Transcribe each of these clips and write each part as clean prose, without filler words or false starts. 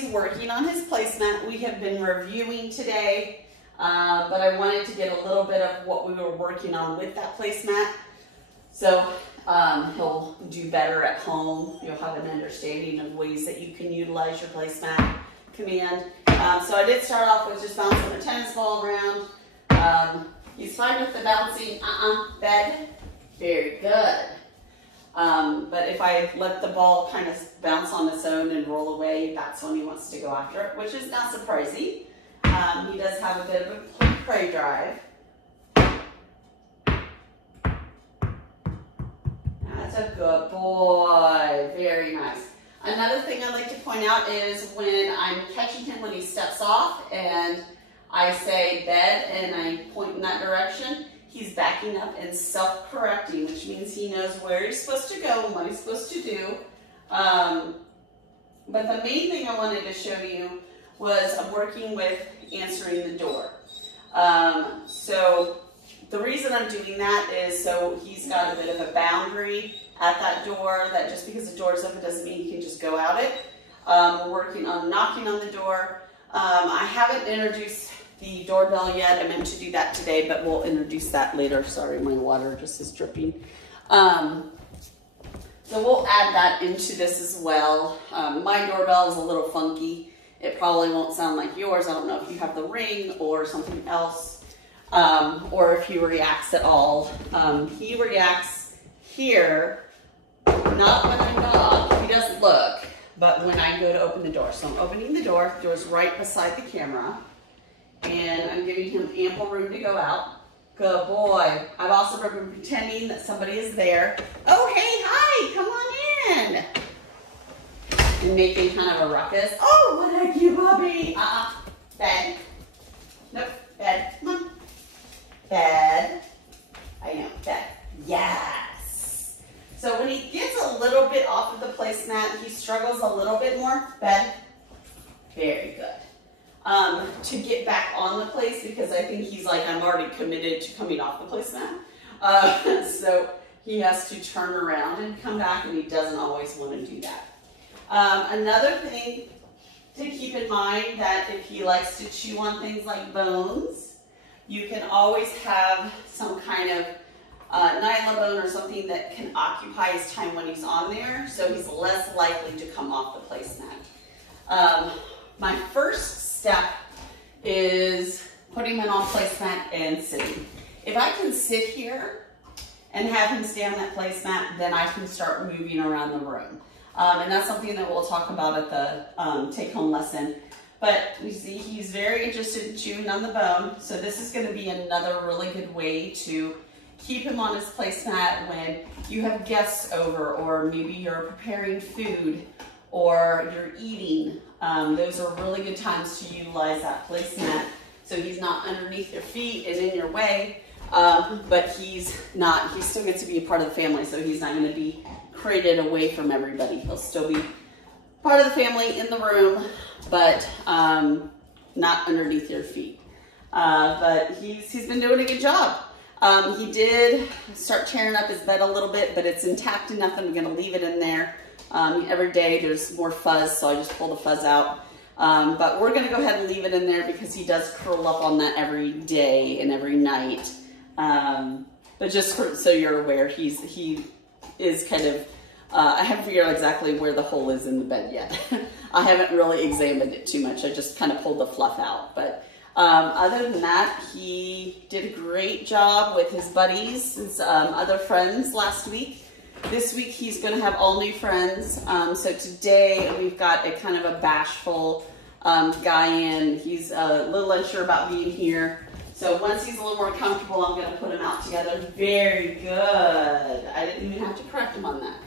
Ollie's working on his placemat. We have been reviewing today, but I wanted to get a little bit of what we were working on with that placemat. So he'll do better at home. You'll have an understanding of ways that you can utilize your placemat command. So I did start off with just bouncing a tennis ball around. He's fine with the bouncing, bed, very good. But if I let the ball kind of bounce on its own and roll away, that's when he wants to go after it, which is not surprising. He does have a bit of a prey drive. That's a good boy, very nice. Another thing I like to point out is when I'm catching him when he steps off and I say bed and I point in that direction, he's backing up and self-correcting, which means he knows where he's supposed to go and what he's supposed to do. But the main thing I wanted to show you was working with answering the door. So the reason I'm doing that is so he's got a bit of a boundary at that door, that just because the door's open doesn't mean he can just go out it. We're working on knocking on the door. I haven't introduced the doorbell yet. I meant to do that today, but we'll introduce that later. Sorry, my water just is dripping. So we'll add that into this as well. My doorbell is a little funky. It probably won't sound like yours. I don't know if you have the ring or something else, or if he reacts at all. He reacts here, not when I knock. He doesn't look, but when I go to open the door. So I'm opening the door's right beside the camera, and I'm giving him ample room to go out. Good boy. I've also been pretending that somebody is there. Oh, hey, hi, come on in. And making kind of a ruckus. Oh, what a cute puppy. Bed. Nope, bed, come on. Bed. I know, bed. Yes. So when he gets a little bit off of the placemat, he struggles a little bit more. Bed. Very good. To get back on the place, because I think he's like, I'm already committed to coming off the placemat. So he has to turn around and come back, and he doesn't always want to do that. Another thing to keep in mind, that if he likes to chew on things like bones, you can always have some kind of nyla bone or something that can occupy his time when he's on there, so he's less likely to come off the placemat. My first step is putting him on placemat and sitting. If I can sit here and have him stay on that placemat, then I can start moving around the room. And that's something that we'll talk about at the take-home lesson. But you see, he's very interested in chewing on the bone, so this is going to be another really good way to keep him on his placemat when you have guests over, or maybe you're preparing food, or you're eating. Those are really good times to utilize that placemat, so he's not underneath your feet and in your way, but he still gets to be a part of the family, so he's not going to be created away from everybody. He'll still be part of the family in the room, but not underneath your feet. But he's been doing a good job. He did start tearing up his bed a little bit, but it's intact enough, and I'm going to leave it in there. Every day there's more fuzz, so I just pull the fuzz out. But we're going to go ahead and leave it in there because he does curl up on that every day and every night. But just so you're aware, he is kind of, I haven't figured out exactly where the hole is in the bed yet. I haven't really examined it too much. I just kind of pulled the fluff out. But other than that, he did a great job with his buddies, his other friends last week. This week he's going to have all new friends. So today we've got a kind of a bashful guy in. He's a little unsure about being here. So once he's a little more comfortable, I'm going to put him out together. Very good. I didn't even have to correct him on that.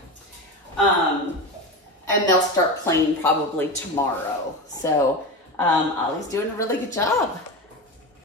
And they'll start playing probably tomorrow. So Ollie's doing a really good job.